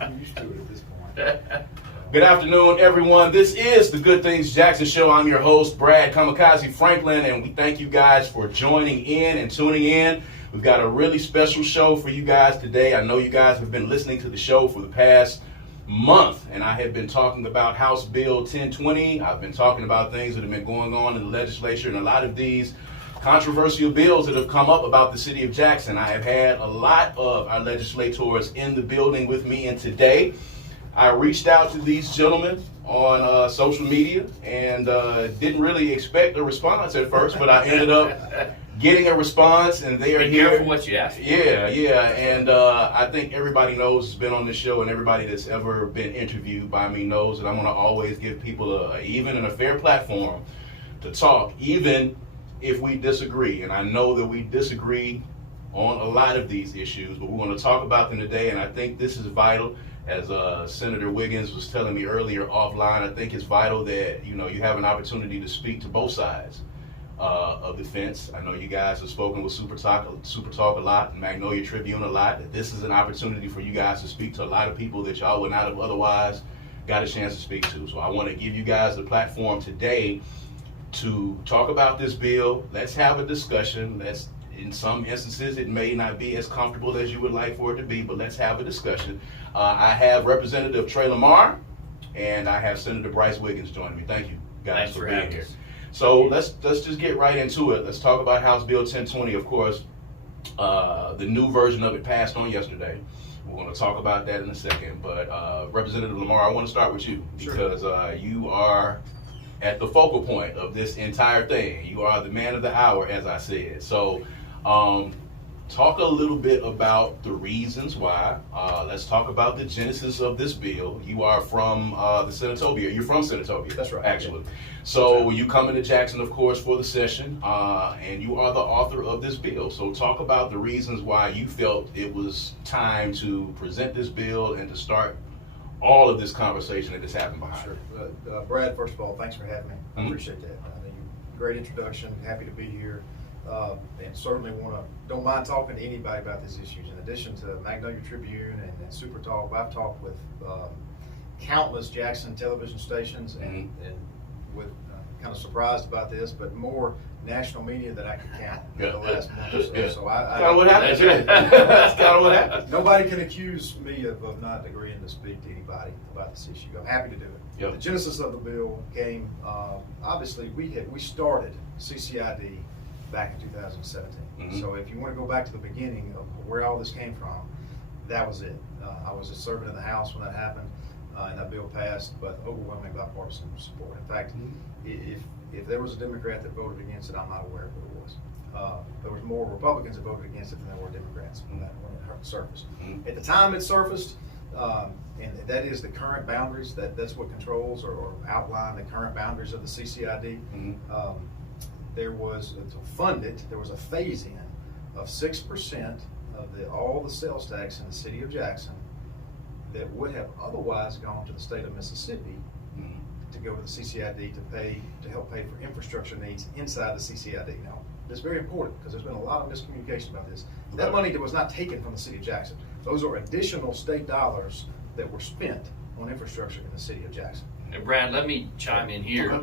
I'm used to it at this point. Good afternoon, everyone. This is the Good Things Jackson Show. I'm your host, Brad Kamikaze Franklin, and we thank you guys for joining in and tuning in. We've got a really special show for you guys today. I know you guys have been listening to the show for the past month, and I have been talking about House Bill 1020. I've been talking about things that have been going on in the legislature, and a lot of these controversial bills that have come up about the city of Jackson. I have had a lot of our legislators in the building with me, and today I reached out to these gentlemen on social media and didn't really expect a response at first, but I ended up getting a response, and they are Be here. careful what you ask for. Yeah, and I think everybody knows, has been on this show, and everybody that's ever been interviewed by me knows that I'm going to always give people a even and a fair platform to talk, even if we disagree. And I know that we disagree on a lot of these issues, but we're going to talk about them today, and I think this is vital. As Senator Wiggins was telling me earlier offline, I think it's vital that you have an opportunity to speak to both sides of the fence. I know you guys have spoken with Super Talk a lot, and Magnolia Tribune a lot. That this is an opportunity for you guys to speak to a lot of people that y'all would not have otherwise got a chance to speak to. So I want to give you guys the platform today to talk about this bill. Let's have a discussion. In some instances, it may not be as comfortable as you would like for it to be, but let's have a discussion. I have Representative Trey Lamar, and I have Senator Brice Wiggins joining me. Thank you, guys, for being here. So let's just get right into it. Let's talk about House Bill 1020. Of course, the new version of it passed on yesterday. We're going to talk about that in a second. But Representative Lamar, I want to start with you because you are at the focal point of this entire thing. You are the man of the hour, as I said. So talk a little bit about the reasons why. Let's talk about the genesis of this bill. You are from the Senatobia. You're from Senatobia. That's right. Actually. So you come into Jackson, of course, for the session, and you are the author of this bill. So talk about the reasons why you felt it was time to present this bill and to start all of this conversation that has happened behind it. Sure. Brad, first of all, thanks for having me. I appreciate that. I think great introduction. Happy to be here. And certainly don't mind talking to anybody about these issues. In addition to Magnolia Tribune and Super Talk, I've talked with countless Jackson television stations and with kind of surprised about this, but more national media that I could count in the last month or so. Yeah. So I That's kind of what happens. That's kind of what happens. Nobody can accuse me of not agreeing to speak to anybody about this issue. I'm happy to do it. Yep. The genesis of the bill came, obviously we started CCID back in 2017. So if you want to go back to the beginning of where all this came from, that was it. I was just serving in the House when that happened, and that bill passed, but overwhelming bipartisan support. In fact, if there was a Democrat that voted against it, I'm not aware of who it was. There was more Republicans that voted against it than there were Democrats when it surfaced. At the time it surfaced, and that is the current boundaries, that's what controls or outline the current boundaries of the CCID. There was, to fund it, there was a phase-in of 6% of all the sales tax in the city of Jackson that would have otherwise gone to the state of Mississippi to go to the CCID to help pay for infrastructure needs inside the CCID. Now, that's very important because there's been a lot of miscommunication about this. That money that was not taken from the city of Jackson. Those are additional state dollars that were spent on infrastructure in the city of Jackson. And Brad, let me chime in here.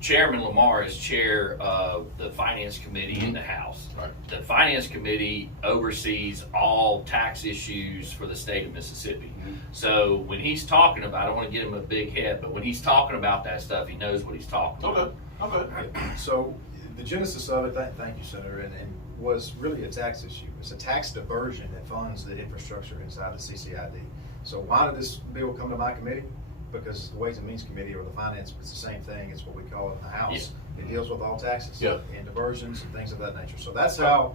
Chairman Lamar is chair of the Finance Committee in the House. Right. The Finance Committee oversees all tax issues for the state of Mississippi. So when he's talking about, I don't want to get him a big head, but when he's talking about that stuff, he knows what he's talking about. Okay. So the genesis of it, thank you, Senator, and was really a tax issue. It's a tax diversion that funds the infrastructure inside the CCID. So why did this bill come to my committee? Because the Ways and Means Committee or the Finance, it's the same thing. It's what we call it in the House. Yeah. It deals with all taxes and diversions and things of that nature. So that's how,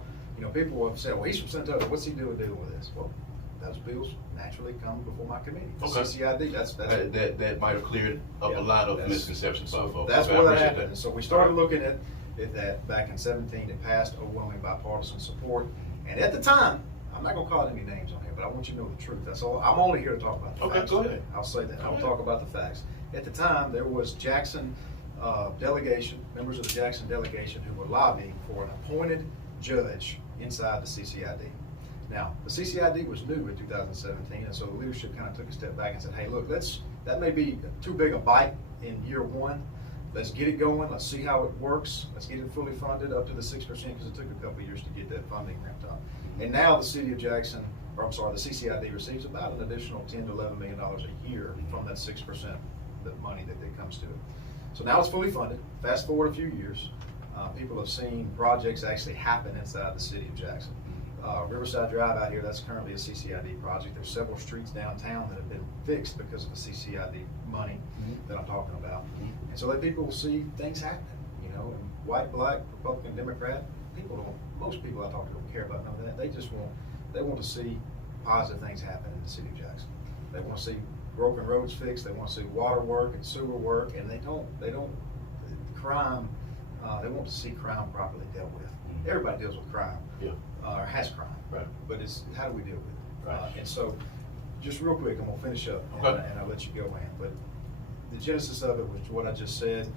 people have said, well, he's from Senatobia. What's he doing dealing with this? Well, those bills naturally come before my committee. Okay. CCID, that might have cleared up a lot of misconceptions. So that's where that happened. And so we started looking at that back in 17. It passed overwhelming bipartisan support. And at the time, I'm not going to call any names on here, but I want you to know the truth. That's all. I'm only here to talk about the facts. Go ahead. I'll say that. I'll talk about the facts. At the time, there was Jackson delegation, members of the Jackson delegation who were lobbying for an appointed judge inside the CCID. Now, the CCID was new in 2017, and so the leadership kind of took a step back and said, hey, look, that may be too big a bite in year one. Let's get it going. Let's see how it works. Let's get it fully funded up to the 6% because it took a couple of years to get that funding ramped up. And now the city of Jackson, the CCID receives about an additional $10 to $11 million a year from that 6% the money that comes to it. So now it's fully funded. Fast forward a few years, people have seen projects actually happen inside the city of Jackson. Riverside Drive out here, that's currently a CCID project. There's several streets downtown that have been fixed because of the CCID money that I'm talking about. And so that people will see things happen, you know, and white, black, Republican, Democrat, most people I talk to don't care about none of that. They want to see positive things happen in the city of Jackson. They want to see broken roads fixed. They want to see water work and sewer work, and they want to see crime properly dealt with. Everybody deals with crime, or has crime, right? But it's how do we deal with it? Right. And so, just real quick, I'm gonna finish up, okay. and I'll let you go, man. But the genesis of it was what I just said.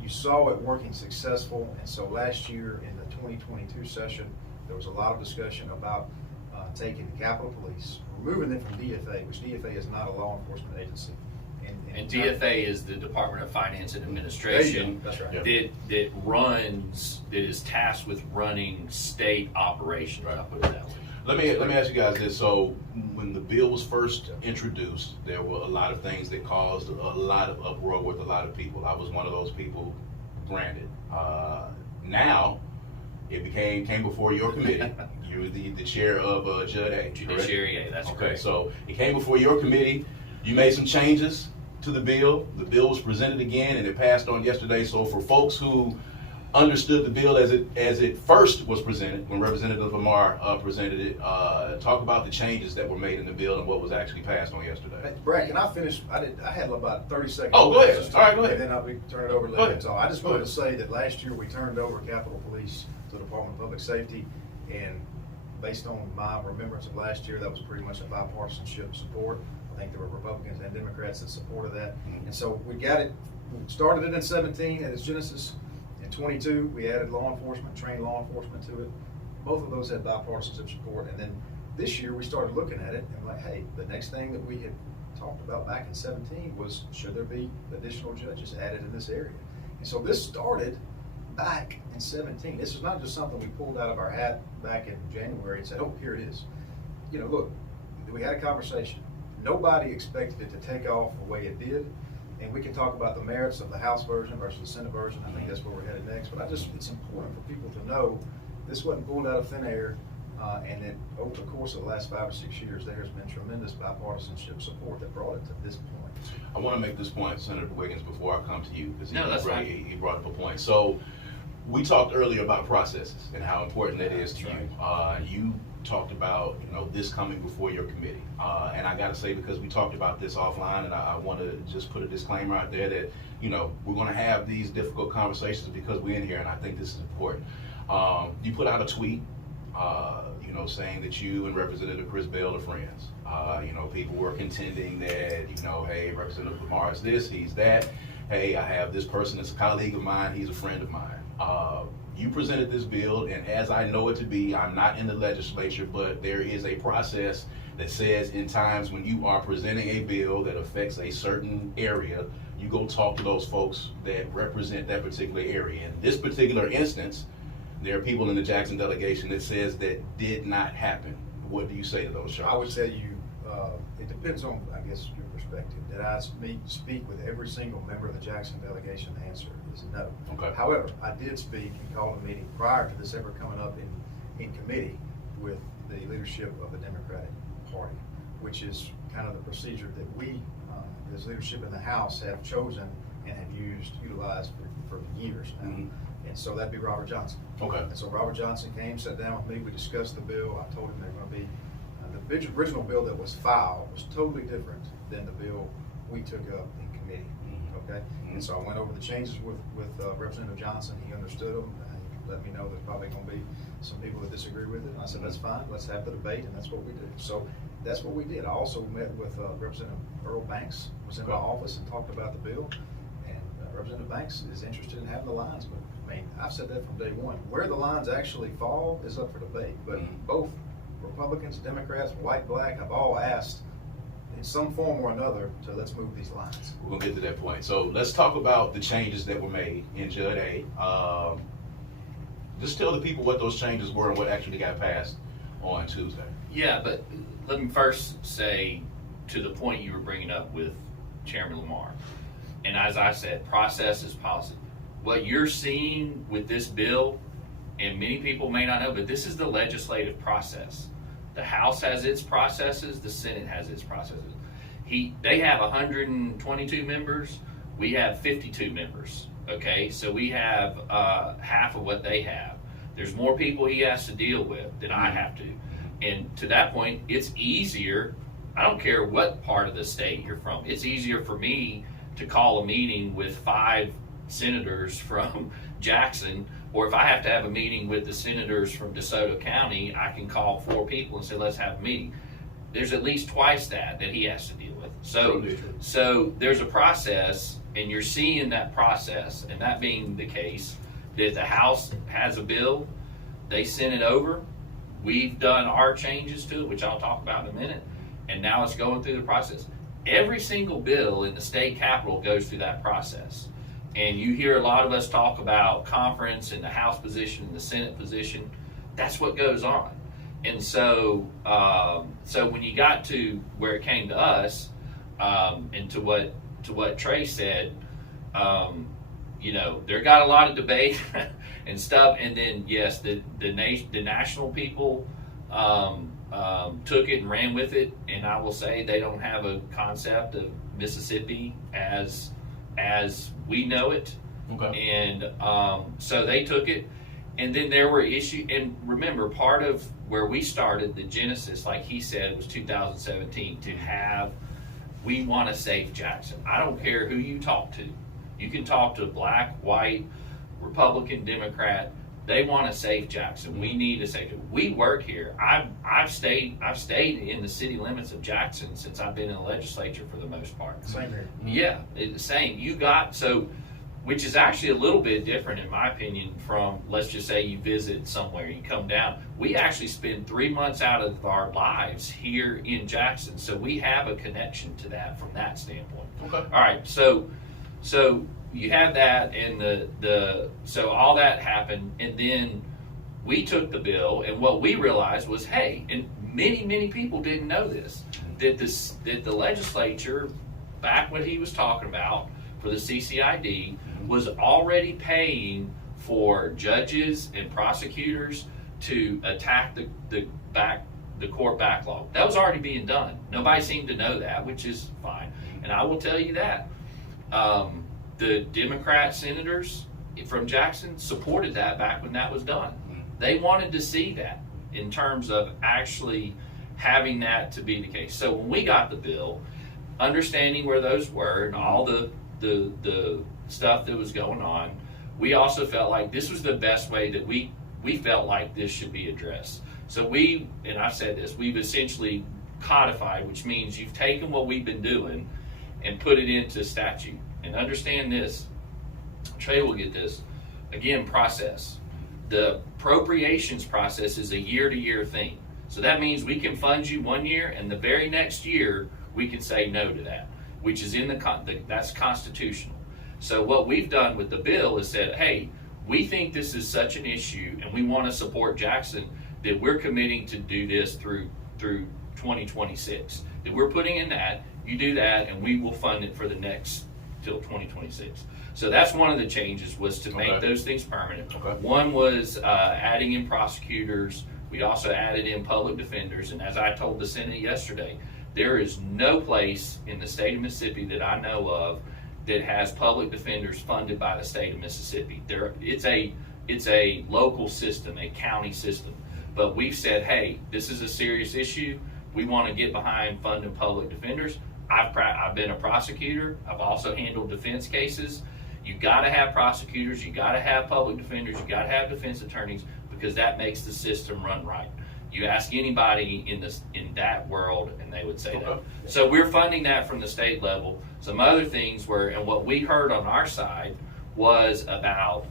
You saw it working successful, and so last year in the 2022 session, there was a lot of discussion about taking the Capitol Police, removing them from DFA, which DFA is not a law enforcement agency. And DFA is the Department of Finance and Administration. That's right. That is tasked with running state operations. I'll put it that way. Let me ask you guys this. So when the bill was first introduced, there were a lot of things that caused a lot of uproar with a lot of people. I was one of those people, granted. Now it came before your committee. You were the chair of Judd A. Judiciary A, that's okay. correct. So it came before your committee. You made some changes to the bill. The bill was presented again and it passed on yesterday. So for folks who understood the bill as it first was presented, when Representative Lamar presented it, talk about the changes that were made in the bill and what was actually passed on yesterday. Hey, Brad, can I finish? I had about 30 seconds. Oh, go ahead. All right, go ahead. And then I'll turn it over to Larry. So I just wanted to say that last year we turned over Capitol Police to the Department of Public Safety, and based on my remembrance of last year, that was pretty much a bipartisanship support. I think there were Republicans and Democrats that supported that. And so we got it, we started it in 17 at its genesis. In 22, we added law enforcement, trained law enforcement to it. Both of those had bipartisanship support. And then this year we started looking at it and like, hey, the next thing that we had talked about back in 17 was, should there be additional judges added in this area? And so this started back in 17. This is not just something we pulled out of our hat back in January and said, oh, here it is. You know, look, we had a conversation. Nobody expected it to take off the way it did. And we can talk about the merits of the House version versus the Senate version. I think that's where we're headed next. But it's important for people to know this wasn't pulled out of thin air. And that over the course of the last 5 or 6 years, there has been tremendous bipartisanship support that brought it to this point. I want to make this point, Senator Wiggins, before I come to you, because he brought up a point. So we talked earlier about processes and how important that is to you. You talked about this coming before your committee, and I got to say, because we talked about this offline, and I want to just put a disclaimer out there that we're going to have these difficult conversations because we're in here, and I think this is important. You put out a tweet, saying that you and Representative Chris Bell are friends. People were contending that hey, Representative Lamar is this, he's that. Hey, I have this person that's a colleague of mine, he's a friend of mine. You presented this bill, and as I know it to be, I'm not in the legislature, but there is a process that says in times when you are presenting a bill that affects a certain area, you go talk to those folks that represent that particular area. In this particular instance, there are people in the Jackson delegation that says that did not happen. What do you say to those charges? I would tell you, it depends on, I guess, your perspective. Did I speak with every single member of the Jackson delegation? The answer is no. Okay. However, I did speak and call a meeting prior to this ever coming up in committee with the leadership of the Democratic Party, which is kind of the procedure that we, as leadership in the House, have chosen and have utilized for years now. Mm-hmm. And so that'd be Robert Johnson. Okay. And so Robert Johnson came, sat down with me, we discussed the bill. I told him they're going to be, the original bill that was filed was totally different than the bill we took up in committee. Mm-hmm. Okay? Mm-hmm. And so I went over the changes with Representative Johnson. He understood them. He let me know there's probably going to be some people that disagree with it. And I said, that's fine. Let's have the debate, and that's what we did. So that's what we did. I also met with Representative Earl Banks, was in my office and talked about the bill. And Representative Banks is interested in having the lines moved. I mean, I've said that from day one. Where the lines actually fall is up for debate, but both Republicans, Democrats, white, black, have all asked in some form or another to let's move these lines. We're gonna get to that point. So let's talk about the changes that were made in Judd A. Just tell the people what those changes were and what actually got passed on Tuesday. Yeah, but let me first say to the point you were bringing up with Chairman Lamar. And as I said, process is policy. What you're seeing with this bill, and many people may not know, but this is the legislative process. The House has its processes, the Senate has its processes. They have 122 members, we have 52 members, okay? So we have half of what they have. There's more people he has to deal with than I have to. And to that point, it's easier, I don't care what part of the state you're from, it's easier for me to call a meeting with 5 senators from Jackson, or if I have to have a meeting with the senators from DeSoto County, I can call 4 people and say, let's have a meeting. There's at least twice that he has to deal with. So there's a process, and you're seeing that process, and that being the case, that the House has a bill, they sent it over, we've done our changes to it, which I'll talk about in a minute, and now it's going through the process. Every single bill in the state capitol goes through that process. And you hear a lot of us talk about conference and the House position and the Senate position. That's what goes on. And so, so when you got to where it came to us, and to what Trey said, you know, there got a lot of debate and stuff. And then yes, the national people took it and ran with it. And I will say they don't have a concept of Mississippi as we know it. Okay. And so they took it, and then there were issues. And remember, part of where we started, the genesis, like he said, was 2017, to have, we want to save Jackson. I don't care who you talk to. You can talk to black, white, Republican, Democrat. They want to save Jackson. We need to save it. We work here. I've stayed in the city limits of Jackson since I've been in the legislature for the most part. Same here. Yeah, it's the same. Which is actually a little bit different in my opinion from, let's just say you visit somewhere, you come down. We actually spend 3 months out of our lives here in Jackson, so we have a connection to that from that standpoint. Okay. All right, so you have that, and so all that happened, and then we took the bill, and what we realized was, hey, and many people didn't know this, that the legislature, back what he was talking about for the CCID, was already paying for judges and prosecutors to attack the court backlog. That was already being done. Nobody seemed to know that, which is fine. And I will tell you that the Democrat senators from Jackson supported that back when that was done. They wanted to see that in terms of actually having that to be the case. So when we got the bill, understanding where those were and all the stuff that was going on, we also felt like this was the best way that we felt like this should be addressed. So and I've said this, we've essentially codified, which means you've taken what we've been doing and put it into statute. And understand this, Trey will get this, again, process. The appropriations process is a year-to-year thing. So that means we can fund you 1 year, and the very next year we can say no to that, which is that's constitutional. So what we've done with the bill is said, hey, we think this is such an issue and we want to support Jackson that we're committing to do this through 2026. That we're putting in that, you do that, and we will fund it for the next till 2026. So that's one of the changes, was to make those things permanent. Okay. One was adding in prosecutors. We also added in public defenders, and as I told the Senate yesterday, there is no place in the state of Mississippi that I know of that has public defenders funded by the state of Mississippi. It's a local system, a county system. But we've said, hey, this is a serious issue. We want to get behind funding public defenders. I've been a prosecutor. I've also handled defense cases. You got to have prosecutors. You got to have public defenders. You got to have defense attorneys, because that makes the system run right. You ask anybody in that world, and they would say that. So we're funding that from the state level. Some other things were, and what we heard on our side was about,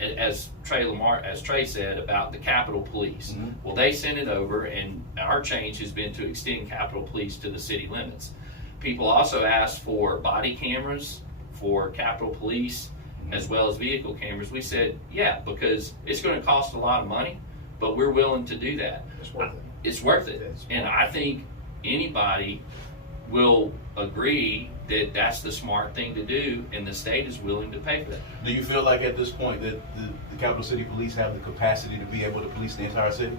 as Trey said, about the Capitol Police. Mm-hmm. Well, they sent it over, and our change has been to extend Capitol Police to the city limits. People also asked for body cameras for Capitol Police, as well as vehicle cameras. We said, yeah, because it's going to cost a lot of money, but we're willing to do that. It's worth it. It's worth it. And I think anybody will agree that that's the smart thing to do, and the state is willing to pay for that. Do you feel like at this point that the Capital City Police have the capacity to be able to police the entire city?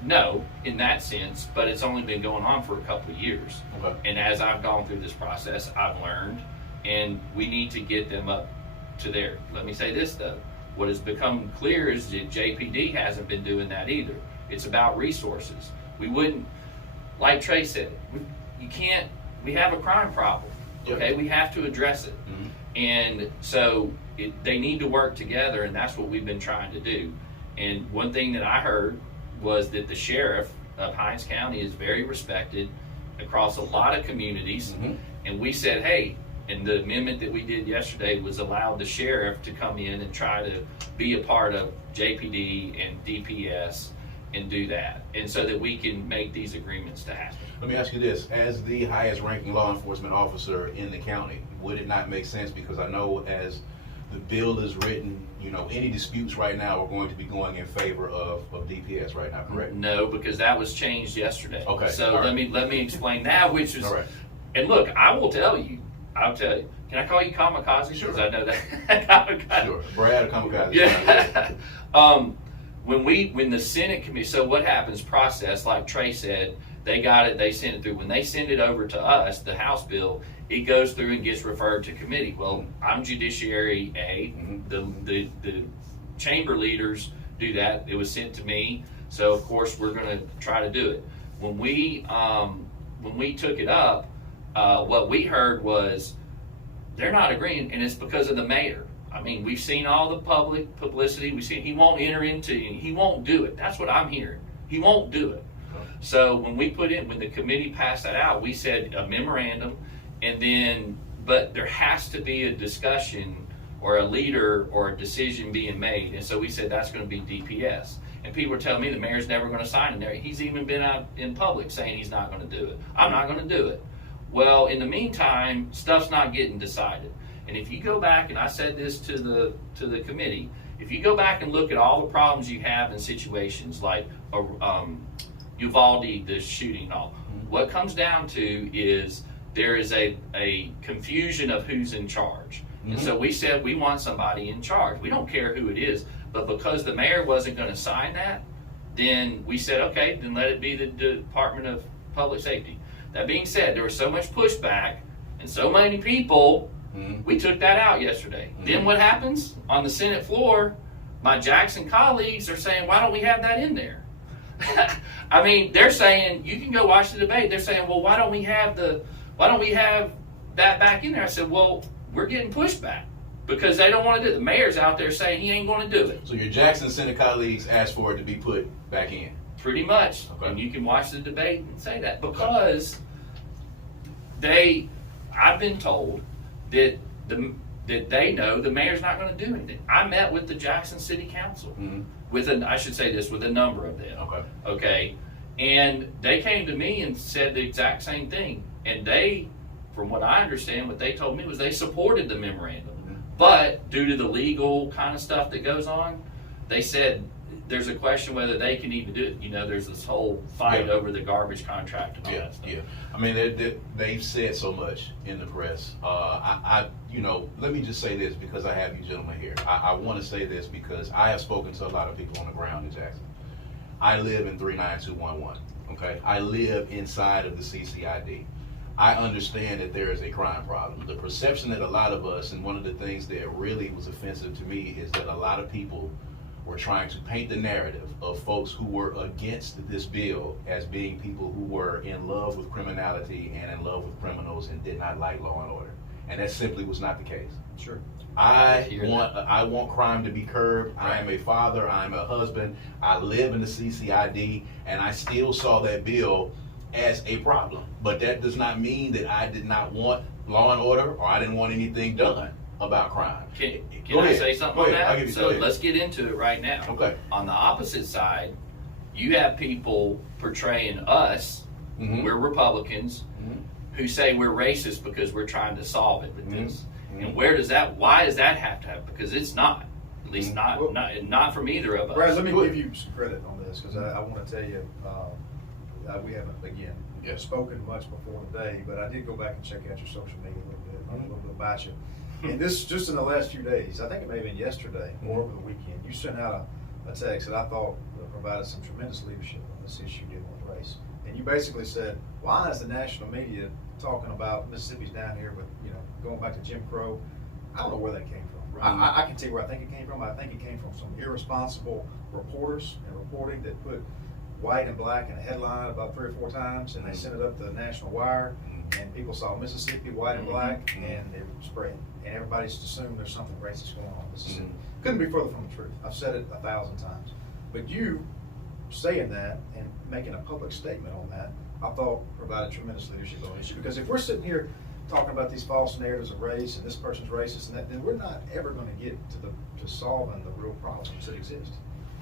No, in that sense, but it's only been going on for a couple of years. Okay. And as I've gone through this process, I've learned, and we need to get them up to there. Let me say this though, what has become clear is that JPD hasn't been doing that either. It's about resources. We wouldn't, like Trey said, we have a crime problem, okay? We have to address it. Mm-hmm. And so they need to work together, and that's what we've been trying to do. And one thing that I heard was that the sheriff of Hinds County is very respected across a lot of communities. Mm-hmm. And we said, hey, and the amendment that we did yesterday was allowed the sheriff to come in and try to be a part of JPD and DPS and do that, and so that we can make these agreements to happen. Let me ask you this, as the highest ranking law enforcement officer in the county, would it not make sense, because I know as the bill is written, you know, any disputes right now are going to be going in favor of DPS right now, correct? No, because that was changed yesterday. Okay. So All right. let me explain that, which is, All right. and look, I'll tell you, can I call you Kamikaze? Sure. Because I know that. Kamikaze. Sure. Brad or Kamikaze? Yeah. When the Senate committee, so what happens, process, like Trey said, they got it, they sent it through. When they send it over to us, the House bill, it goes through and gets referred to committee. Well, I'm Judiciary A, the chamber leaders do that. It was sent to me, so of course we're gonna try to do it. When we took it up, what we heard was they're not agreeing, and it's because of the mayor. I mean, we've seen all the public publicity. We've seen he won't he won't do it. That's what I'm hearing. He won't do it. So when the committee passed that out, we said a memorandum, and then, but there has to be a discussion or a leader or a decision being made. And so we said that's going to be DPS. And people were telling me the mayor's never going to sign it there. He's even been out in public saying he's not going to do it. I'm not going to do it. Well, in the meantime, stuff's not getting decided. And if you go back, and I said this to the committee, if you go back and look at all the problems you have in situations like Uvalde, the shooting and all, what comes down to is there is a confusion of who's in charge. And so we said we want somebody in charge. We don't care who it is, but because the mayor wasn't going to sign that, then we said, okay, then let it be the Department of Public Safety. That being said, there was so much pushback and so many people, we took that out yesterday. Then what happens? On the Senate floor, my Jackson colleagues are saying, why don't we have that in there? I mean, they're saying, you can go watch the debate. They're saying, well, why don't we have that back in there? I said, well, we're getting pushback because they don't want to do it. The mayor's out there saying he ain't going to do it. So your Jackson Senate colleagues asked for it to be put back in? Pretty much. Okay. And you can watch the debate and say that because I've been told that they know the mayor's not going to do anything. I met with the Jackson City Council with a number of them. Okay. And they came to me and said the exact same thing. And they, from what I understand, what they told me was they supported the memorandum. But due to the legal kind of stuff that goes on, they said there's a question whether they can even do it. You know, there's this whole fight over the garbage contract and all that stuff. Yeah. I mean, they've said so much in the press. Let me just say this because I have you gentlemen here. I want to say this because I have spoken to a lot of people on the ground in Jackson. I live in 39211. Okay, I live inside of the CCID. I understand that there is a crime problem. The perception that a lot of us, and one of the things that really was offensive to me, is that a lot of people were trying to paint the narrative of folks who were against this bill as being people who were in love with criminality and in love with criminals and did not like law and order. And that simply was not the case. Sure. I want crime to be curbed. Right. I am a father. I am a husband. I live in the CCID, and I still saw that bill as a problem. But that does not mean that I did not want law and order or I didn't want anything done about crime. Can Go I ahead. say something Go on ahead. I'll that? give you- So go ahead. let's get into it right now. Okay. On the opposite side, you have people portraying us, Mhm. we're Republicans, Mhm. who say we're racist because we're trying to solve it with this. Mhm. And why does that have to happen? Because it's not. At least Mhm. not from either of us. Brad, let me Go give ahead. you some credit on this, because I want to tell you, we haven't, again, Yeah. spoken much before today, but I did go back and check out your social media a little bit, learn a little bit about you. And this, just in the last few days, I think it may have been yesterday or over the weekend, you sent out a text that I thought provided some tremendous leadership on this issue dealing with race. And you basically said, why is the national media talking about Mississippi's down here with, going back to Jim Crow? I don't know where that came from. I can tell you where I think it came from. I think it came from some irresponsible reporters and reporting that put white and black in a headline about 3 or 4 times, and they sent it up to the National Wire, and people saw Mississippi, white and black, and it spread. And everybody just assumed there's something racist going on in Mississippi. Couldn't be further from the truth. I've said it 1,000 times. But you saying that and making a public statement on that, I thought provided tremendous leadership on the issue. Because if we're sitting here talking about these false narratives of race and this person's racist and that, then we're not ever going to get to solving the real problems that exist.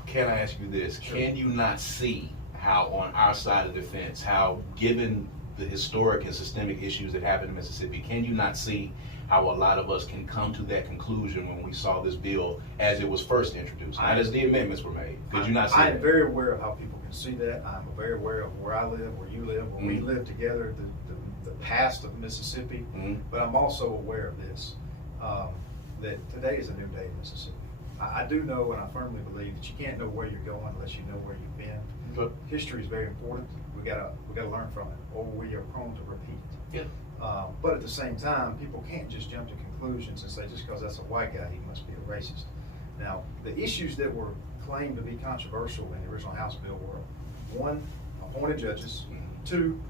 Can I ask you this? Sure. Can you not see how on our side of the fence, how given the historic and systemic issues that happen in Mississippi, can you not see how a lot of us can come to that conclusion when we saw this bill as it was first introduced, not as the amendments were made? Could you not see I am that? very aware of how people can see that. I'm very aware of where I live, where you live, where we live together, the past of Mississippi. Mhm. But I'm also aware of this, that today is a new day in Mississippi. I do know, and I firmly believe, that you can't know where you're going unless you know where you've been. Okay. History is very important. We gotta learn from it, or we are prone to repeat it. Yeah. But at the same time, people can't just jump to conclusions and say just because that's a white guy, he must be a racist. Now, the issues that were claimed to be controversial in the original House bill were: 1, appointed judges; 2,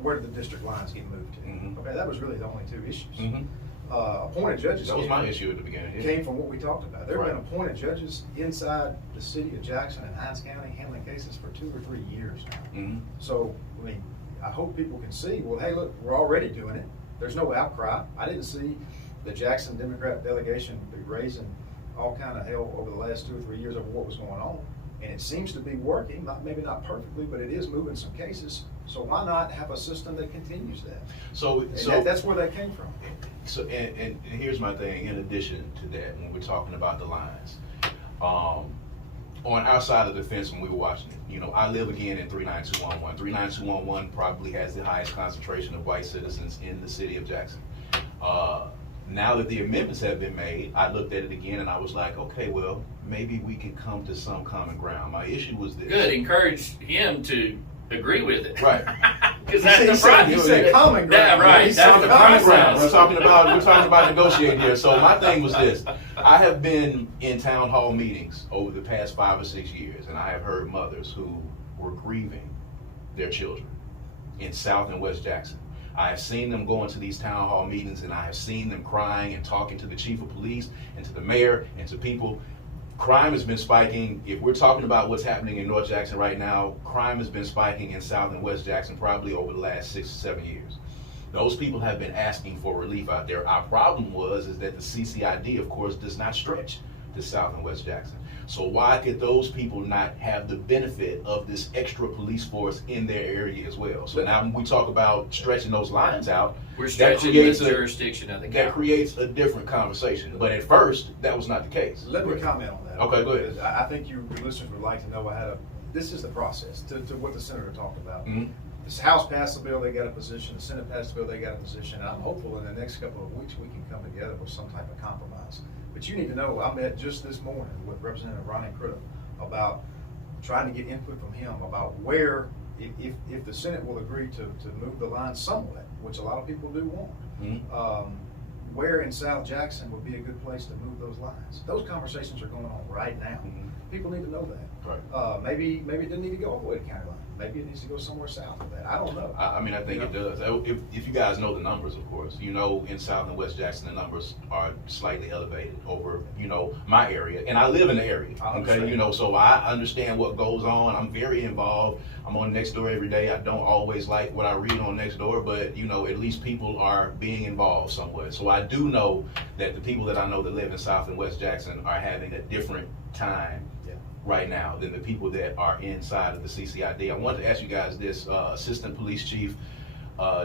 where did the district lines get moved to? Mhm. Okay, that was really the only 2 issues. Mhm. Appointed judges. That was my issue at the beginning. Yeah. Came from what we talked about. There have been Right. appointed judges inside the city of Jackson and Hinds County handling cases for 2 or 3 years now. Mhm. So, I hope people can see, well, hey, look, we're already doing it. There's no outcry. I didn't see the Jackson Democrat delegation be raising all kind of hell over the last 2 or 3 years over what was going on. And it seems to be working, maybe not perfectly, but it is moving some cases. So why not have a system that continues that? So That's where that came from. So, and here's my thing, in addition to that, when we're talking about the lines, on our side of the fence when we were watching it, I live again in 39211. 39211 probably has the highest concentration of white citizens in the city of Jackson. Now that the amendments have been made, I looked at it again and I was like, okay, well, maybe we can come to some common ground. My issue was this. Good. Encourage him to agree with it. Right. Because that's the problem. You said common ground. Yeah, right. He That's said the common process. We're talking about negotiating here. So my thing was this: I have been in town hall meetings over the past 5 or 6 years, and I have heard mothers who were grieving their children in South and West Jackson. I have seen them go into these town hall meetings, and I have seen them crying and talking to the chief of police and to the mayor and to people. Crime has been spiking. If we're talking about what's happening in North Jackson right now, crime has been spiking in South and West Jackson probably over the last 6 or 7 years. Those people have been asking for relief out there. Our problem is that the CCID, of course, does not stretch to South and West Jackson. So why could those people not have the benefit of this extra police force in their area as well? So now when we talk about stretching those lines out, We're stretching the jurisdiction of the county. that creates a different conversation. But at first, that was not the case. Let me comment on that. Okay, go ahead. Because I think your listeners would like to know this is the process, to what the senator talked about. Mhm. This House passed the bill, they got a position. The Senate passed the bill, they got a position. And I'm hopeful in the next couple of weeks we can come together with some type of compromise. But you need to know, I met just this morning with Representative Ronnie Critter about trying to get input from him about where, if the Senate will agree to move the line somewhat, which a lot of people do want, Mhm. where in South Jackson would be a good place to move those lines. Those conversations are going on right now. Mhm. People need to know that. Right. Maybe it doesn't need to go all the way to county line. maybe it needs to go somewhere south of that. I don't know. I mean, I think it does. If you guys know the numbers, of course, you know, in South and West Jackson, the numbers are slightly elevated over, you know, my area. And I live in the area, okay? You know, so I understand what goes on. I'm very involved. I'm on Nextdoor every day. I don't always like what I read on Nextdoor, but, you know, at least people are being involved somewhat. So I do know that the people that I know that live in South and West Jackson are having a different time right now than the people that are inside of the CCID. I wanted to ask you guys this. Assistant Police Chief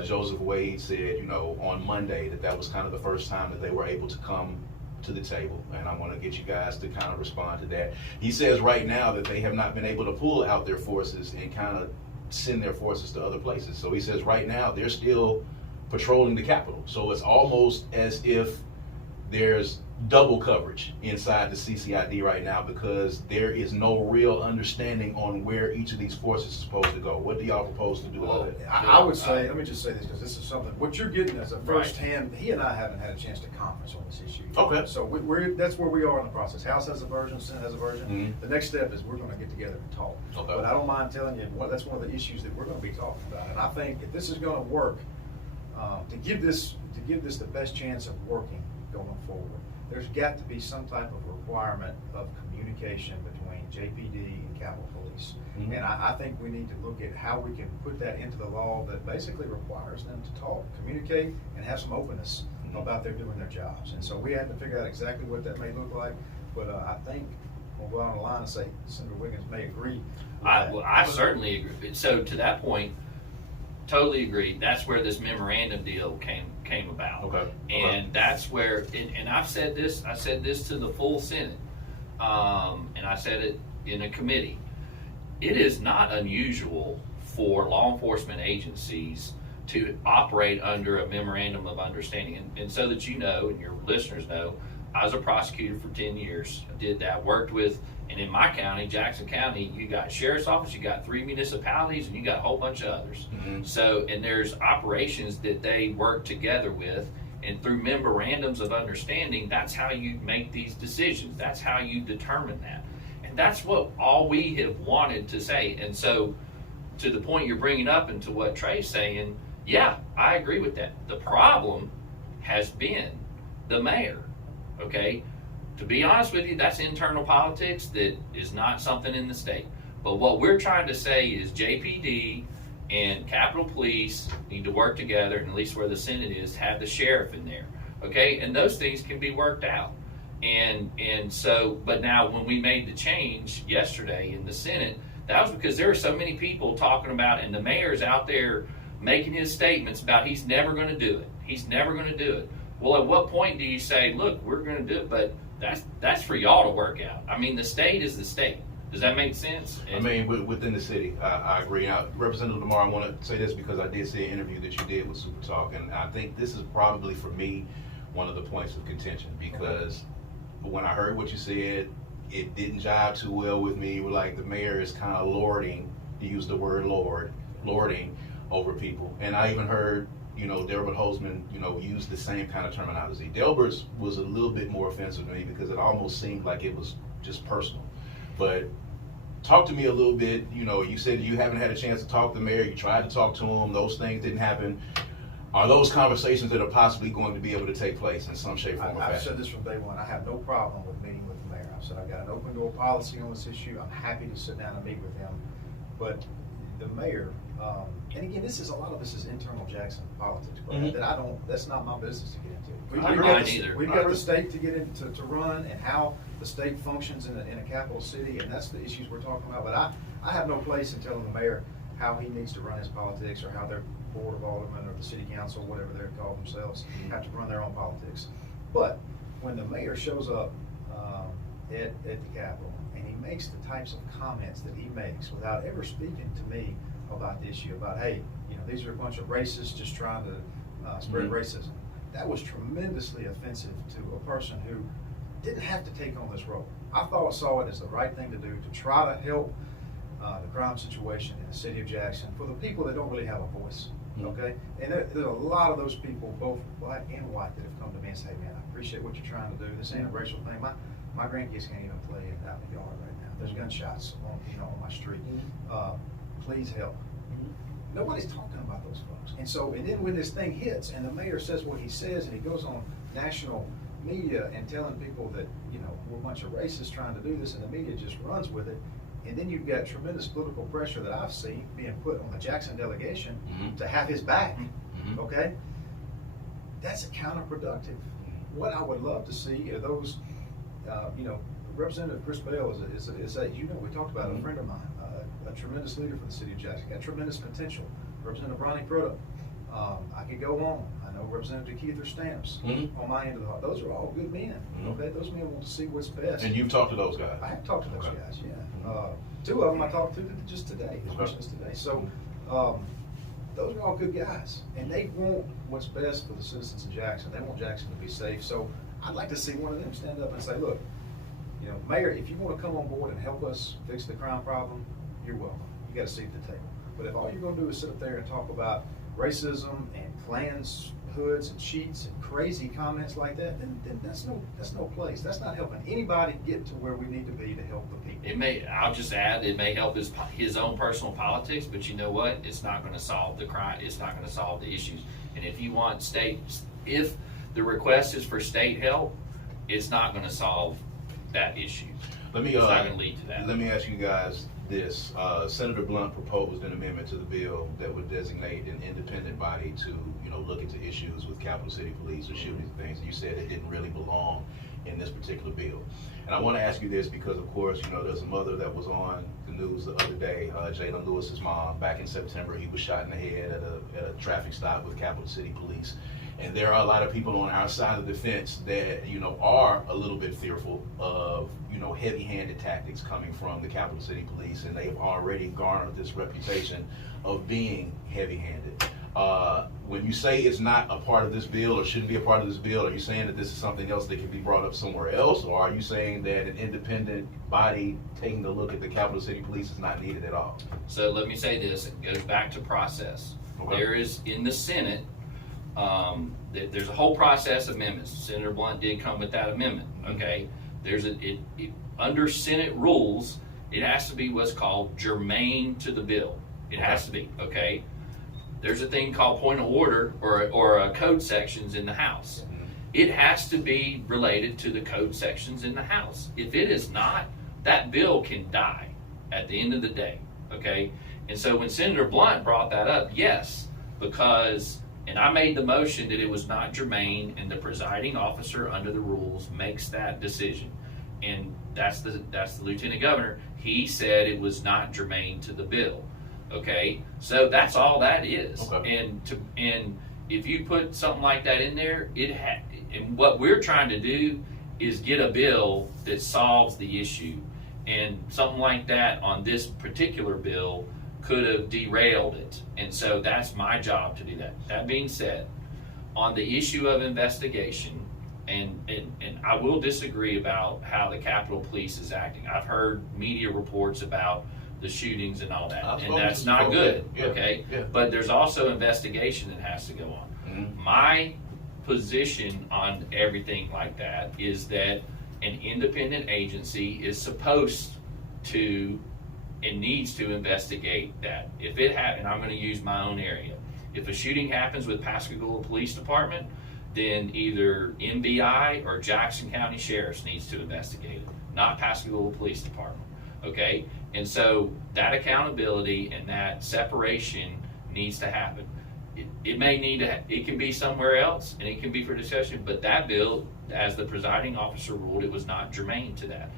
Joseph Wade said, you know, on Monday that was kind of the first time that they were able to come to the table, and I want to get you guys to kind of respond to that. He says right now that they have not been able to pull out their forces and kind of send their forces to other places. So he says right now they're still patrolling the Capitol. So it's almost as if there's double coverage inside the CCID right now because there is no real understanding on where each of these forces is supposed to go. What do y'all propose to do about it? I would say, let me just say this because this is something, what you're getting as a firsthand, he and I haven't had a chance to conference on this issue. Okay. So that's where we are in the process. House has a version, Senate has a version. Mm-hmm. The next step is we're going to get together and talk. Okay. But I don't mind telling you, that's one of the issues that we're going to be talking about. And I think if this is going to work, to give this the best chance of working going forward, there's got to be some type of requirement of communication between JPD and Capitol Police. Mm-hmm. And I think we need to look at how we can put that into the law that basically requires them to talk, communicate, and have some openness about their doing their jobs. And so we had to figure out exactly what that may look like. But I think we'll go on the line and say Senator Wiggins may agree. I certainly agree. So to that point, totally agree. That's where this memorandum deal came about. Okay. And that's where, and I've said this. I said this to the full Senate, and I said it in a committee. It is not unusual for law enforcement agencies to operate under a memorandum of understanding. And so that you know, and your listeners know, I was a prosecutor for 10 years. I did that. Worked with. And in my county, Jackson County, you got sheriff's office, you got 3 municipalities, and you got a whole bunch of others. Mm-hmm. So, and there's operations that they work together with, and through memorandums of understanding, that's how you make these decisions. That's how you determine that. And that's what all we have wanted to say. And so, to the point you're bringing up and to what Trey's saying, yeah, I agree with that. The problem has been the mayor, okay? To be honest with you, that's internal politics that is not something in the state. But what we're trying to say is JPD and Capitol Police need to work together, and at least where the Senate is, have the sheriff in there. Okay? And those things can be worked out. And so, but now when we made the change yesterday in the Senate, that was because there were so many people talking about, and the mayor's out there making his statements about he's never going to do it. He's never going to do it. Well, at what point do you say, look, we're going to do it, but that's for y'all to work out. I mean, the state is the state. Does that make sense? I mean, within the city, I agree. Now, Representative Lamar, I want to say this because I did see an interview that you did with Super Talk, and I think this is probably, for me, one of the points of contention because when I heard what you said, it didn't jive too well with me. Like the mayor is kind of lording, he used the word lording over people. And I even heard Delbert Holzman, use the same kind of terminology. Delbert's was a little bit more offensive to me because it almost seemed like it was just personal. But talk to me a little bit. You said you haven't had a chance to talk to the mayor. You tried to talk to him. Those things didn't happen. Are those conversations that are possibly going to be able to take place in some shape, form, or fashion? I've said this from day one. I have no problem with meeting with the mayor. I've said I've got an open door policy on this issue. I'm happy to sit down and meet with him. But the mayor, and again, a lot of this is internal Jackson politics, Brad, that's not my business to get into. We've got the state to get into to run and how the state functions in a capital city, and that's the issues we're talking about. But I have no place in telling the mayor how he needs to run his politics or how their board of aldermen or the city council, whatever they're called themselves, have to run their own politics. But when the mayor shows up at the Capitol and he makes the types of comments that he makes without ever speaking to me about the issue, about, hey, these are a bunch of racists just trying to spread racism. That was tremendously offensive to a person who didn't have to take on this role. I saw it as the right thing to do to try to help the crime situation in the city of Jackson for the people that don't really have a voice. Okay? And there's a lot of those people, both black and white, that have come to me and say, man, I appreciate what you're trying to do. This ain't a racial thing. My grandkids can't even play out in the yard right now. There's gunshots on my street. please help. Nobody's talking about those folks. And so, and then when this thing hits and the mayor says what he says and he goes on national media and telling people that, you know, we're a bunch of racists trying to do this, and the media just runs with it. And then you've got tremendous political pressure that I've seen being put on the Jackson delegation to have his back, okay? That's counterproductive. What I would love to see are those, you know, Representative Chris Bell is you know, we talked about a friend of mine, a tremendous leader for the city of Jackson, got tremendous potential. Representative Ronnie Prudhoe, I could go on. I know Representative Keith Stamps on my end of the heart. Those are all good men. Okay, those men want to see what's best. And you've talked to those guys? I have talked to those guys. Yeah, 2 of them I talked to just today, as much as today. So those are all good guys, and they want what's best for the citizens of Jackson. They want Jackson to be safe. So I'd like to see one of them stand up and say, look, you know, Mayor, if you want to come on board and help us fix the crime problem, you're welcome. You got a seat at the table. But if all you're going to do is sit up there and talk about racism and Klans hoods and sheets and crazy comments like that, then that's no place. That's not helping anybody get to where we need to be to help the people. I'll just add, it may help his own personal politics, but you know what? It's not going to solve the crime. It's not going to solve the issues. And if you want if the request is for state help, it's not going to solve that issue. It's not going to lead to that. Let me ask you guys this. Senator Blunt proposed an amendment to the bill that would designate an independent body to, you know, look into issues with Capital City Police or shootings and things. And you said it didn't really belong in this particular bill. And I want to ask you this because, of course, you know, there's a mother that was on the news the other day, Jalen Lewis's mom. Back in September, he was shot in the head at a traffic stop with Capital City Police. And there are a lot of people on our side of the fence that, you know, are a little bit fearful of, you know, heavy-handed tactics coming from the Capital City Police, and they've already garnered this reputation of being heavy-handed. When you say it's not a part of this bill or shouldn't be a part of this bill, are you saying that this is something else that can be brought up somewhere else, or are you saying that an independent body taking a look at the Capital City Police is not needed at all? So let me say this, it goes back to process. Okay. There is, in the Senate, there's a whole process of amendments. Senator Blunt did come with that amendment, okay? There's under Senate rules, it has to be what's called germane to the bill. It has to be, okay? There's a thing called point of order or code sections in the House. It has to be related to the code sections in the House. If it is not, that bill can die at the end of the day, okay? And so when Senator Blunt brought that up, yes, because, and I made the motion that it was not germane, and the presiding officer under the rules makes that decision. And that's the Lieutenant Governor. He said it was not germane to the bill. Okay, so that's all that is. Okay. And if you put something like that in there, and what we're trying to do is get a bill that solves the issue. And something like that on this particular bill could have derailed it. And so that's my job to do that. That being said, on the issue of investigation, and I will disagree about how the Capitol Police is acting. I've heard media reports about the shootings and all that, and that's not good, okay? Yeah. But there's also investigation that has to go on. Mm-hmm. My position on everything like that is that an independent agency is supposed to and needs to investigate that. If it happens, and I'm going to use my own area, if a shooting happens with Pascagoula Police Department, then either MBI or Jackson County Sheriff's needs to investigate it, not Pascagoula Police Department, okay? And so that accountability and that separation needs to happen. It may need to, it can be somewhere else and it can be for discussion, but that bill, as the presiding officer ruled, it was not germane to that.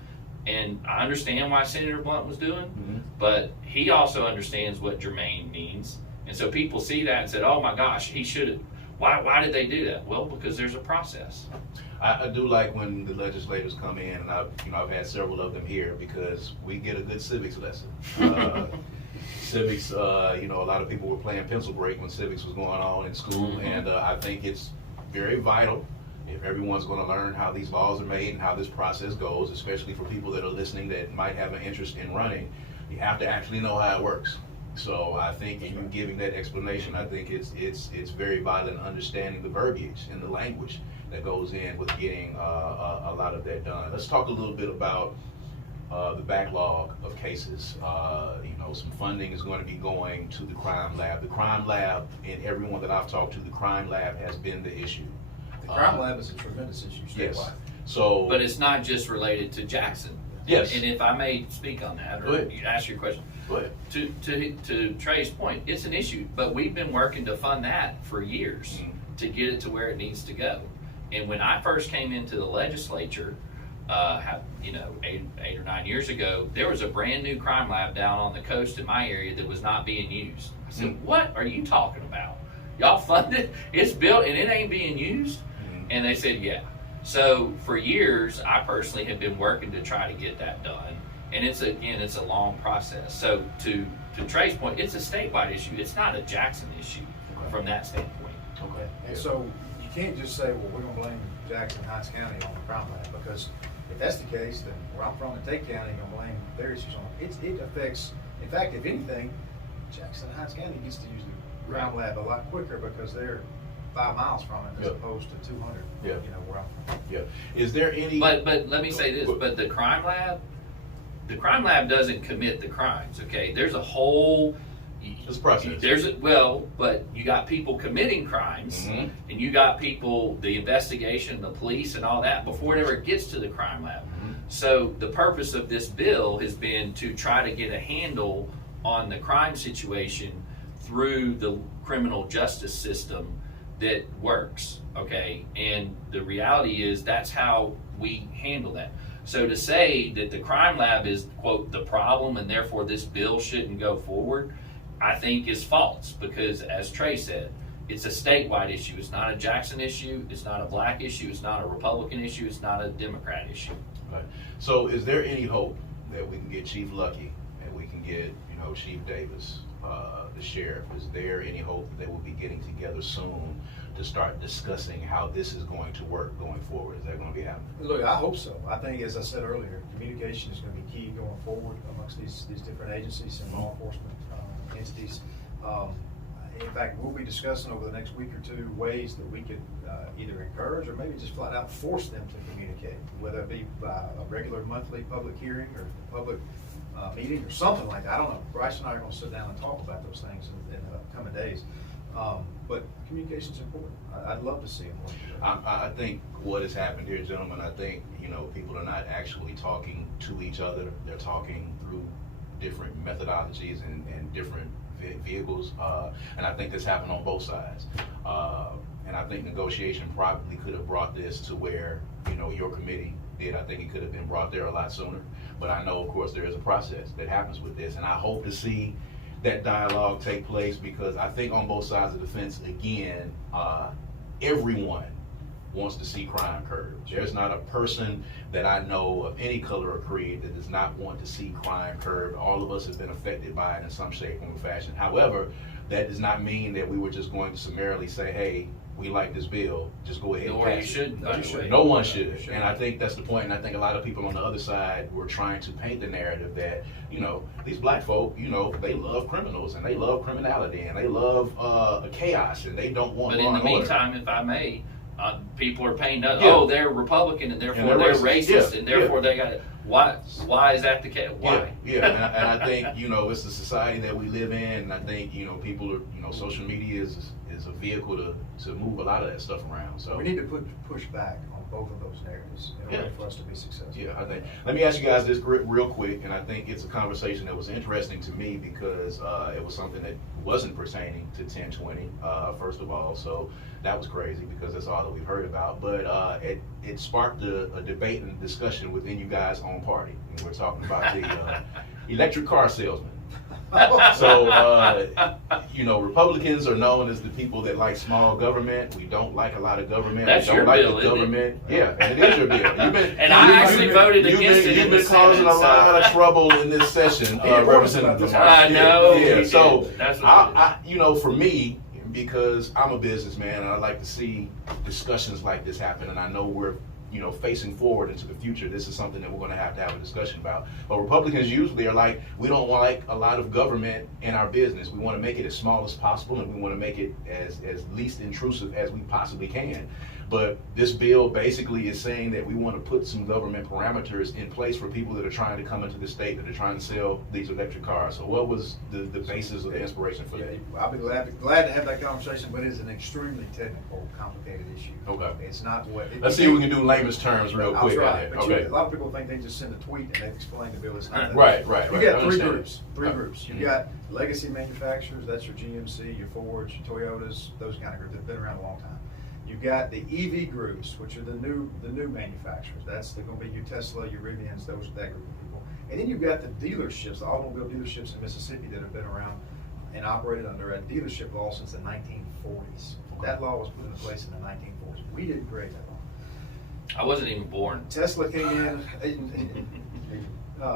And I understand why Senator Blunt was doing, but he also understands what germane means. And so people see that and said, oh my gosh, he should have. Why did they do that? Well, because there's a process. I do like when the legislators come in, and I've had several of them here because we get a good civics lesson. Civics, a lot of people were playing pencil break when civics was going on in school, and I think it's very vital if everyone's going to learn how these laws are made and how this process goes, especially for people that are listening that might have an interest in running. You have to actually know how it works. So I think in you giving that explanation, I think it's very vital in understanding the verbiage and the language that goes in with getting a lot of that done. Let's talk a little bit about the backlog of cases. Some funding is going to be going to the crime lab. The crime lab, and everyone that I've talked to, the crime lab has been the issue. The crime lab is a tremendous issue statewide. Yes. So, but it's not just related to Jackson. Yes. And if I may speak on that, or you ask your question. Go ahead. To Trey's point, it's an issue, but we've been working to fund that for years to get it to where it needs to go. And when I first came into the legislature, 8 or 9 years ago, there was a brand new crime lab down on the coast in my area that was not being used. I said, what are you talking about? Y'all funded, it's built, and it ain't being used? And they said, yeah. So for years, I personally have been working to try to get that done. And it's a long process. So to Trey's point, it's a statewide issue. It's not a Jackson issue from that standpoint. Okay. And so you can't just say, well, we're going to blame Jackson Heights County on the crime lab, because if that's the case, then where I'm from in Tate County, you're going to blame their issues on it. It affects, in fact, if anything, Jackson Heights County gets to use the crime lab a lot quicker because they're 5 miles from it as opposed to 200. Where I'm from. Yeah. Is there any? But let me say this. But the crime lab doesn't commit the crimes. Okay, there's a whole. This process. But you got people committing crimes, and you got people, the investigation, the police, and all that before it ever gets to the crime lab. So the purpose of this bill has been to try to get a handle on the crime situation through the criminal justice system that works. Okay, and the reality is that's how we handle that. So to say that the crime lab is, quote, the problem and therefore this bill shouldn't go forward, I think is false, because as Trey said, it's a statewide issue. It's not a Jackson issue. It's not a black issue. It's not a Republican issue. It's not a Democrat issue. Right. So is there any hope that we can get Chief Lucky and we can get, Chief Davis, the sheriff? Is there any hope that they will be getting together soon to start discussing how this is going to work going forward? Is that going to be happening? Look, I hope so. I think, as I said earlier, communication is going to be key going forward amongst these different agencies and law enforcement entities. In fact, we'll be discussing over the next week or two ways that we could either encourage or maybe just flat out force them to communicate, whether it be by a regular monthly public hearing or public meeting or something like that. I don't know. Bryce and I are going to sit down and talk about those things in the coming days. But communication is important. I'd love to see them work together. I think what has happened here, gentlemen, I think, people are not actually talking to each other. They're talking through different methodologies and different vehicles. And I think this happened on both sides. And I think negotiation probably could have brought this to where, your committee did. I think it could have been brought there a lot sooner. But I know, of course, there is a process that happens with this. And I hope to see that dialogue take place, because I think on both sides of the fence, again, everyone wants to see crime curbed. There's not a person that I know of any color or creed that does not want to see crime curbed. All of us have been affected by it in some shape, form, or fashion. However, that does not mean that we were just going to summarily say, hey, we like this bill, just go ahead and pass it. No one should. And I think that's the point. And I think a lot of people on the other side were trying to paint the narrative that, these black folk, they love criminals and they love criminality and they love chaos and they don't want. But in the meantime, if I may, people are painting they're Republican and therefore they're racist and therefore they got it. Why is that the case? Why? And I think, it's the society that we live in, and I think, people are, social media is a vehicle to move a lot of that stuff around. So we need to push back on both of those narratives in order for us to be successful. Yeah, I think. Let me ask you guys this real quick, and I think it's a conversation that was interesting to me because it was something that wasn't pertaining to 1020, first of all. So that was crazy because that's all that we've heard about. But it sparked a debate and discussion within you guys' own party. And we're talking about the electric car salesman. So, Republicans are known as the people that like small government. We don't like a lot of government. That's we don't your like bill, the government. Yeah, and it is your bill. I actually voted against it. You've been causing a lot of trouble in this session, Representative Lamar. I know. Yeah. So, that's what for me, because I'm a businessman and I like to see discussions like this happen, and I know we're facing forward into the future, this is something that we're going to have a discussion about. But Republicans usually are like, we don't like a lot of government in our business. We want to make it as small as possible, and we want to make it as least intrusive as we possibly can. But this bill basically is saying that we want to put some government parameters in place for people that are trying to come into the state, that are trying to sell these electric cars. So what was the basis of the inspiration for that? I'll be glad to have that conversation, but it's an extremely technical, complicated issue. Okay. It's not what. Let's see if we can do layman's terms real quick. Right, but Okay. a lot of people think they just send a tweet and they explain the bill. It's not that. Right. You got three Understand. groups. You've got legacy manufacturers, that's your GMC, your Fords, your Toyotas, those kind of groups that have been around a long time. You've got the EV groups, which are the new manufacturers. That's going to be your Tesla, your Rivians, that group of people. And then you've got the dealerships, the automobile dealerships in Mississippi that have been around and operated under a dealership law since the 1940s. That law was put into place in the 1940s. We didn't create that law. I wasn't even born. Tesla came in.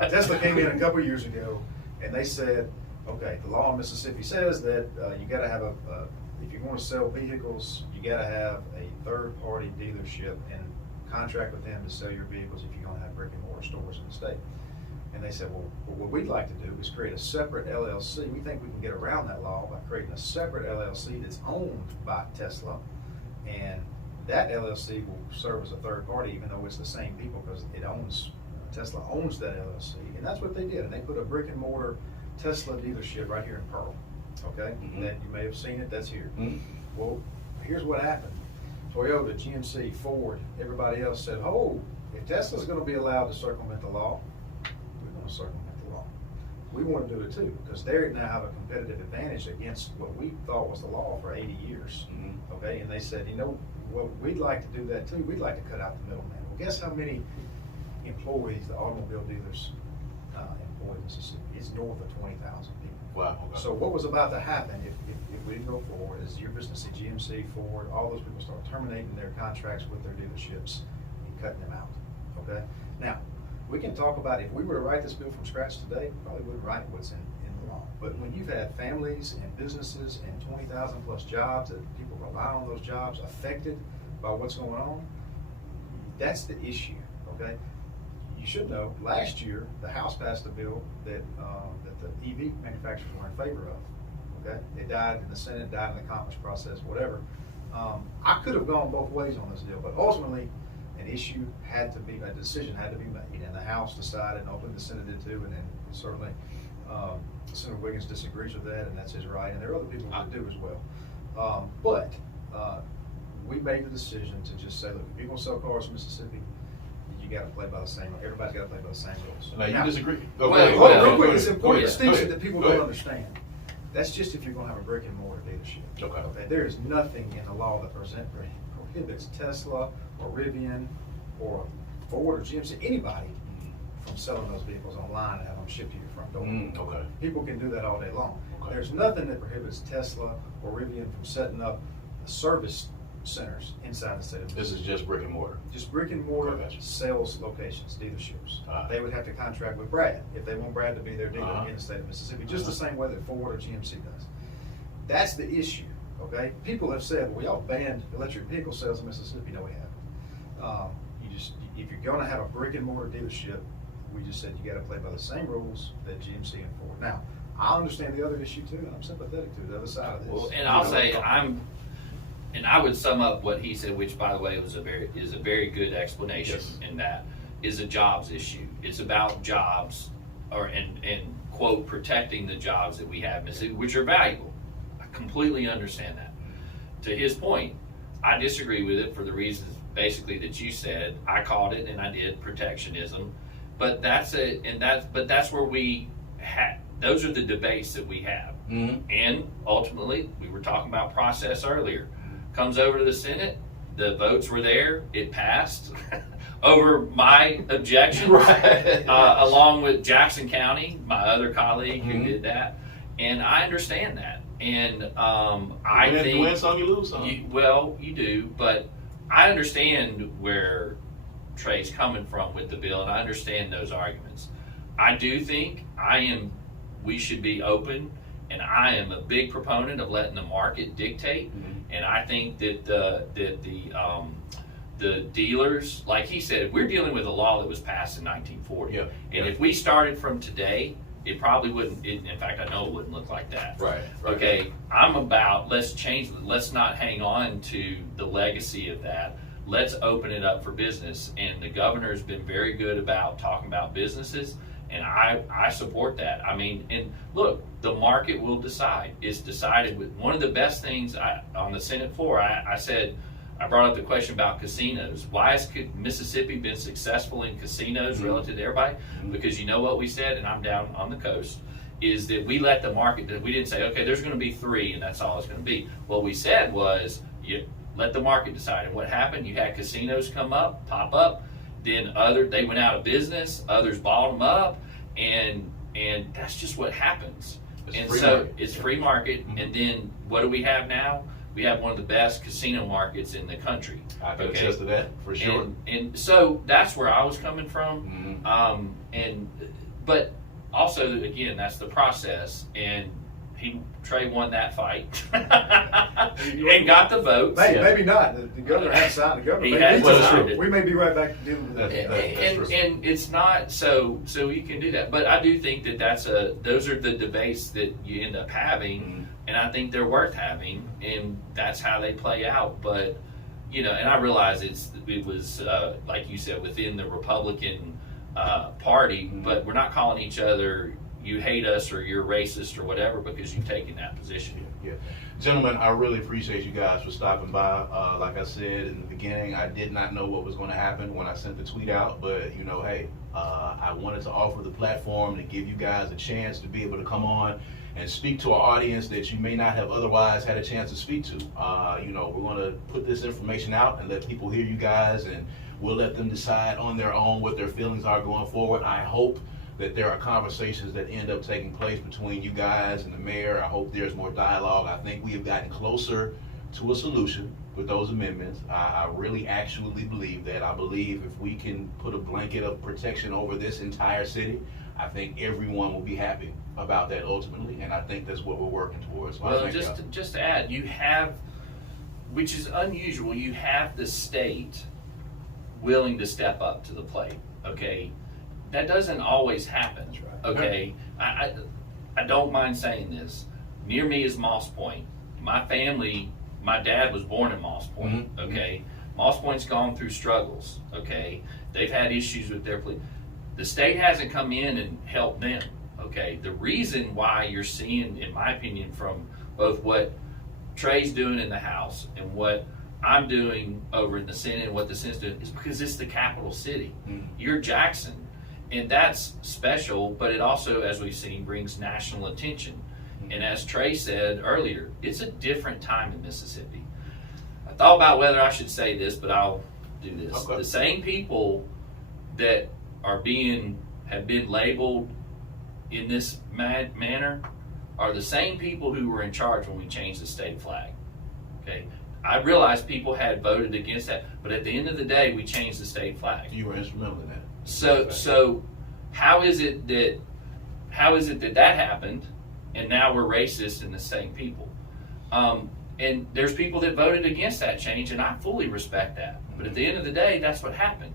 Tesla came in a couple of years ago, and they said, okay, the law in Mississippi says that you got to have if you want to sell vehicles, you got to have a third-party dealership and contract with them to sell your vehicles if you're going to have brick and mortar stores in the state. And they said, well, what we'd like to do is create a separate LLC. We think we can get around that law by creating a separate LLC that's owned by Tesla, and that LLC will serve as a third party, even though it's the same people, because Tesla owns that LLC, and that's what they did. And they put a brick and mortar Tesla dealership right here in Pearl. Okay, that you may have seen it. That's here. Well, here's what happened: Toyota, GMC, Ford, everybody else said, "Oh, if Tesla's going to be allowed to circumvent the law, we're going to circumvent the law. We want to do it too, because they now have a competitive advantage against what we thought was the law for 80 years." Okay, and they said, well, we'd like to do that too. We'd like to cut out the middleman. Well, guess how many employees the automobile dealers employ in Mississippi? It's north of 20,000 people. Wow. Okay. So what was about to happen if we didn't go forward is you're just going to see GMC, Ford, all those people start terminating their contracts with their dealerships and cutting them out. Okay? Now, we can talk about if we were to write this bill from scratch today, we probably wouldn't write what's in the law. But when you've had families and businesses and 20,000 plus jobs that people rely on those jobs affected by what's going on, that's the issue. Okay? You should know, last year, the House passed a bill that the EV manufacturers were in favor of. Okay, it died in the Senate, died in the conference process, whatever. I could have gone both ways on this deal, but ultimately, a decision had to be made, and the House decided, and ultimately the Senate did too, and then certainly Senator Wiggins disagrees with that, and that's his right, and there are other people who do as well. But we made the decision to just say, look, if you're going to sell cars in Mississippi, you got to play by the same. Everybody's got to play by the same rules. Now you disagree? Well, Real quick, it's important distinction that people don't understand. That's just if you're going to have a brick and mortar dealership. Okay. There is nothing in the law that prohibits Tesla or Rivian or Ford or GMC, anybody, from selling those vehicles online and having them shipped to your front door. Okay. People can do that all day long. Okay. There's nothing that prohibits Tesla or Rivian from setting up service centers inside the state of Mississippi. This is just brick and mortar. Just brick and mortar Gotcha. sales locations, dealerships. They would have to contract with Brad if they want Brad to be their dealer in the state of Mississippi, just the same way that Ford or GMC does. That's the issue, okay? People have said, well, we all banned electric vehicle sales in Mississippi. No, we haven't. If you're going to have a brick and mortar dealership, we just said you got to play by the same rules that GMC and Ford. Now, I understand the other issue too, and I'm sympathetic to the other side of this. Well, and I'll say and I would sum up what he said, which by the way is a very good explanation. Yes. In that is a jobs issue. It's about jobs, and quote protecting the jobs that we have in Mississippi, which are valuable. I completely understand that. To his point, I disagree with it for the reasons basically that you said. I called it, and I did, protectionism. But that's where we had. Those are the debates that we have. And ultimately, we were talking about process earlier. Comes over to the Senate, the votes were there, it passed over my objection, right. Along with Jackson County, my other colleague who did that, and I understand that. And I think you win some, you lose some. You do, but I understand where Trey's coming from with the bill, and I understand those arguments. I do think we should be open, and I am a big proponent of letting the market dictate. And I think that the dealers, like he said, we're dealing with a law that was passed in 1940. And if we started from today, it probably wouldn't. In fact, I know it wouldn't look like that. Right. Okay. I'm about let's change. Let's not hang on to the legacy of that. let's open it up for business. And the governor's been very good about talking about businesses, and I support that. I mean, and look, the market will decide. It's decided with one of the best things on the Senate floor. I brought up the question about casinos. Why has Mississippi been successful in casinos relative to everybody? Because you know what we said, and I'm down on the coast, is that we let the market, that we didn't say, okay, there's going to be 3 and that's all it's going to be. What we said was, you let the market decide. And what happened? You had casinos pop up, then they went out of business, others bought them up, and that's just what happens. It's free market, and then what do we have now? We have one of the best casino markets in the country. I can attest to that for sure. And so that's where I was coming from. But also, again, that's the process. And Trey won that fight and got the votes. Maybe not. The governor had signed. The governor. We may be right back to dealing with that. And it's not so you can do that. But I do think that those are the debates that you end up having. And I think they're worth having, and that's how they play out. But, and I realize it was like you said, within the Republican Party, but we're not calling each other, you hate us or you're racist or whatever, because you've taken that position. Yeah. Gentlemen, I really appreciate you guys for stopping by. Like I said in the beginning, I did not know what was going to happen when I sent the tweet out, but hey, I wanted to offer the platform to give you guys a chance to be able to come on and speak to an audience that you may not have otherwise had a chance to speak to. We're going to put this information out and let people hear you guys, and we'll let them decide on their own what their feelings are going forward. I hope that there are conversations that end up taking place between you guys and the mayor. I hope there's more dialogue. I think we have gotten closer to a solution with those amendments. I really actually believe that. I believe if we can put a blanket of protection over this entire city, I think everyone will be happy about that ultimately, and I think that's what we're working towards. Well, just to add, you have, which is unusual, you have the state willing to step up to the plate, okay? That doesn't always happen, okay? I don't mind saying this. Near me is Moss Point. My family, my dad was born in Moss Point, okay? Moss Point's gone through struggles, okay? They've had issues with their police. The state hasn't come in and helped them, okay? The reason why you're seeing, in my opinion, from both what Trey's doing in the House and what I'm doing over in the Senate and what the Senate's doing, is because it's the capital city. You're Jackson, and that's special, but it also, as we've seen, brings national attention. And as Trey said earlier, it's a different time in Mississippi. I thought about whether I should say this, but I'll do this. Okay. The same people that have been labeled in this manner are the same people who were in charge when we changed the state flag. Okay, I realize people had voted against that, but at the end of the day, we changed the state flag. You were instrumental in that. So how is it that happened, and now we're racist in the same people? And there's people that voted against that change, and I fully respect that. But at the end of the day, that's what happened.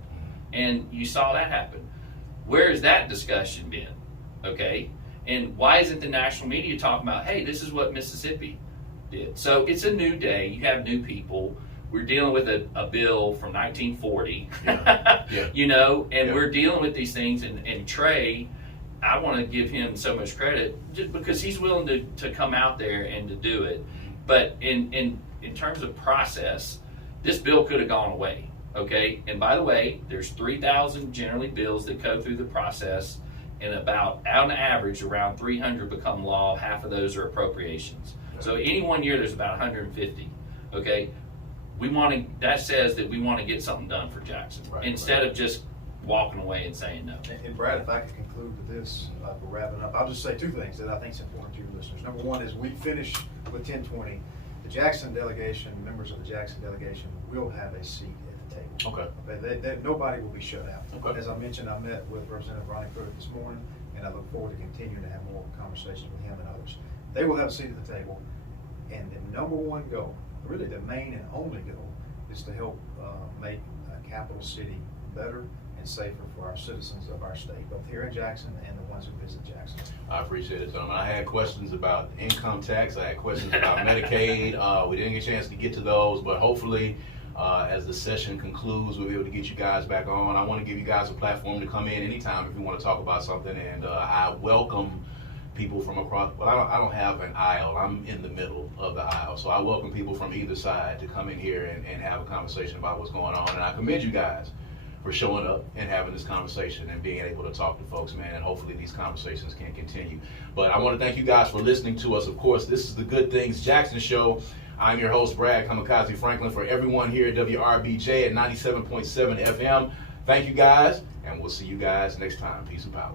And you saw that happen. Where has that discussion been? Okay? And why isn't the national media talking about, hey, this is what Mississippi did? So it's a new day. You have new people. We're dealing with a bill from 1940, and we're dealing with these things. And Trey, I want to give him so much credit just because he's willing to come out there and to do it. But in terms of process, this bill could have gone away. Okay, and by the way, there's 3,000 generally bills that go through the process, and about, on average, around 300 become law. Half of those are appropriations. So any 1 year, there's about 150. Okay, that says that we want to get something done for Jackson instead of just walking away and saying no. And Brad, if I could conclude with this, we're wrapping up. I'll just say 2 things that I think is important to your listeners. Number one is we finished with 1020. The Jackson delegation, members of the Jackson delegation, will have a seat at the table. Okay. Nobody will be shut out. Okay. As I mentioned, I met with Representative Ronnie Pruitt this morning, and I look forward to continuing to have more conversations with him and others. They will have a seat at the table, and the number one goal, really the main and only goal, is to help make a capital city better and safer for our citizens of our state, both here in Jackson and the ones who visit Jackson. I appreciate it, gentlemen. I had questions about income tax. I had questions about Medicaid. We didn't get a chance to get to those, but hopefully As the session concludes, we'll be able to get you guys back on. I want to give you guys a platform to come in anytime if you want to talk about something, and I welcome people from across. Well, I don't have an aisle. I'm in the middle of the aisle, so I welcome people from either side to come in here and have a conversation about what's going on. And I commend you guys for showing up and having this conversation and being able to talk to folks, man, and hopefully these conversations can continue. But I want to thank you guys for listening to us. Of course, this is the Good Things Jackson Show. I'm your host, Brad Kamikaze Franklin, for everyone here at WRBJ at 97.7 FM. Thank you guys, and we'll see you guys next time. Peace and power.